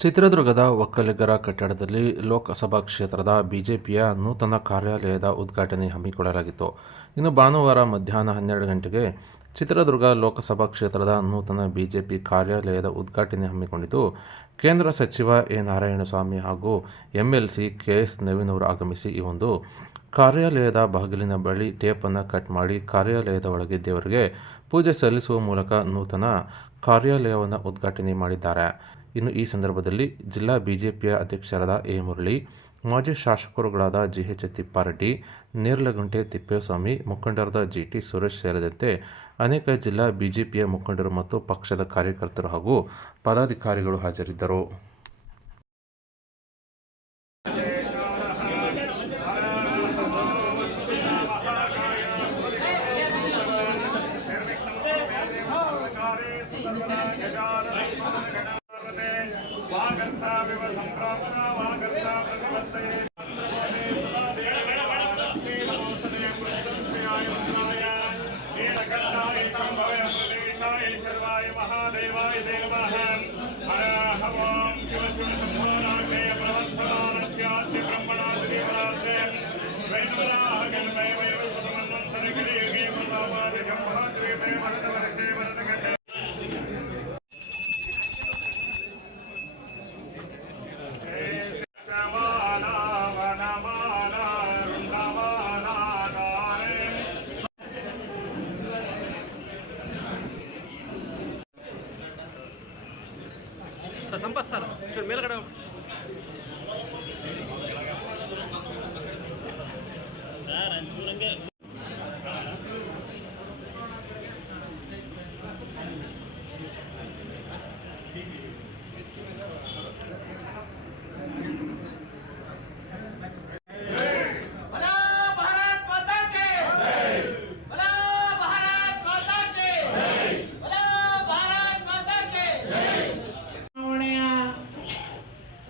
ಚಿತ್ರದುರ್ಗದ ಒಕ್ಕಲಿಗರ ಕಟ್ಟಡದಲ್ಲಿ ಲೋಕಸಭಾ ಕ್ಷೇತ್ರದ ಬಿಜೆಪಿಯ ನೂತನ ಕಾರ್ಯಾಲಯದ ಉದ್ಘಾಟನೆ ಹಮ್ಮಿಕೊಳ್ಳಲಾಗಿತ್ತು. ಇನ್ನು ಭಾನುವಾರ ಮಧ್ಯಾಹ್ನ 12 ಗಂಟೆಗೆ ಚಿತ್ರದುರ್ಗ ಲೋಕಸಭಾ ಕ್ಷೇತ್ರದ ನೂತನ ಬಿಜೆಪಿ ಕಾರ್ಯಾಲಯದ ಉದ್ಘಾಟನೆ ಹಮ್ಮಿಕೊಂಡಿದ್ದು, ಕೇಂದ್ರ ಸಚಿವ ಎ. ನಾರಾಯಣಸ್ವಾಮಿ ಹಾಗೂ ಎಂಎಲ್ಸಿ ಕೆಎಸ್ ನವೀನ್ ಅವರು ಆಗಮಿಸಿ ಈ ಒಂದು ಕಾರ್ಯಾಲಯದ ಬಾಗಿಲಿನ ಬಳಿ ಟೇಪನ್ನು ಕಟ್ ಮಾಡಿ ಕಾರ್ಯಾಲಯದ ಒಳಗೆ ದೇವರಿಗೆ ಪೂಜೆ ಸಲ್ಲಿಸುವ ಮೂಲಕ ನೂತನ ಕಾರ್ಯಾಲಯವನ್ನು ಉದ್ಘಾಟನೆ ಮಾಡಿದ್ದಾರೆ. ಇನ್ನು ಈ ಸಂದರ್ಭದಲ್ಲಿ ಜಿಲ್ಲಾ ಬಿಜೆಪಿಯ ಅಧ್ಯಕ್ಷರಾದ ಎ. ಮುರಳಿ, ಮಾಜಿ ಶಾಸಕರುಗಳಾದ ಜಿಎಚ್ ತಿಪ್ಪಾರೆಡ್ಡಿ, ನೇರ್ಲಗುಂಟೆ ತಿಪ್ಪೇಸ್ವಾಮಿ, ಮುಖಂಡರಾದ ಜಿಟಿ ಸುರೇಶ್ ಸೇರಿದಂತೆ ಅನೇಕ ಜಿಲ್ಲಾ ಬಿಜೆಪಿಯ ಮುಖಂಡರು ಮತ್ತು ಪಕ್ಷದ ಕಾರ್ಯಕರ್ತರು ಹಾಗೂ ಪದಾಧಿಕಾರಿಗಳು ಹಾಜರಿದ್ದರು. महादेवाय देवः हवं शिव शिव शम्भोनाथे प्रवर्तमानस्याद्य ब्रह्मणाद्रिपरार्थे स्वयंवराः गणदैवैव स्वतमन्वन्तरगिरियुगे प्रतापादिजं महाद्वीपे भरतवर्षे भरतखण्डे ಸಂಪತ್ ಸರ್ ಚೂರು ಮೇಲ್ಗಡೆ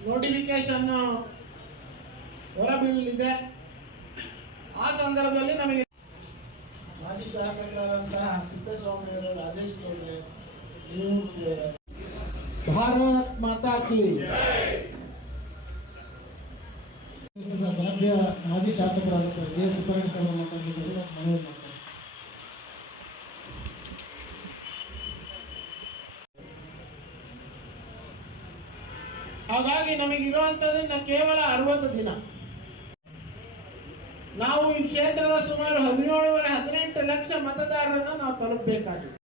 ನೋಟಿಫಿಕೇಶನ್ ಹೊರಬೀಳಲಿದೆ. ಆ ಸಂದರ್ಭದಲ್ಲಿ ನಮಗೆ ಮಾಜಿ ಶಾಸಕರಾದಂತಹ ತಿಪ್ಪೇಸ್ವಾಮಿಯವರು, ರಾಜೇಶ್ ಗೌಡ್ರೆ, ಭಾರತ್ ಮಾತಾ ಕಿ ಜನಪ್ರಿಯ ಮಾಜಿ ಶಾಸಕರಾದಂತಹ ಜೆ. ತಿಪ್ಪೇಸ್ವಾಮಿ ಮಾತಾಡಿದರು ಮನವಿ ಮಾಡ್ತಾರೆ. ಹಾಗಾಗಿ ನಮಗಿರುವಂಥದ್ದು ಕೇವಲ 60 ದಿನ. ನಾವು ಈ ಕ್ಷೇತ್ರದ ಸುಮಾರು 17.5 ಲಕ್ಷ ಮತದಾರರನ್ನು ನಾವು ತಲುಪಬೇಕಾಗಿದೆ.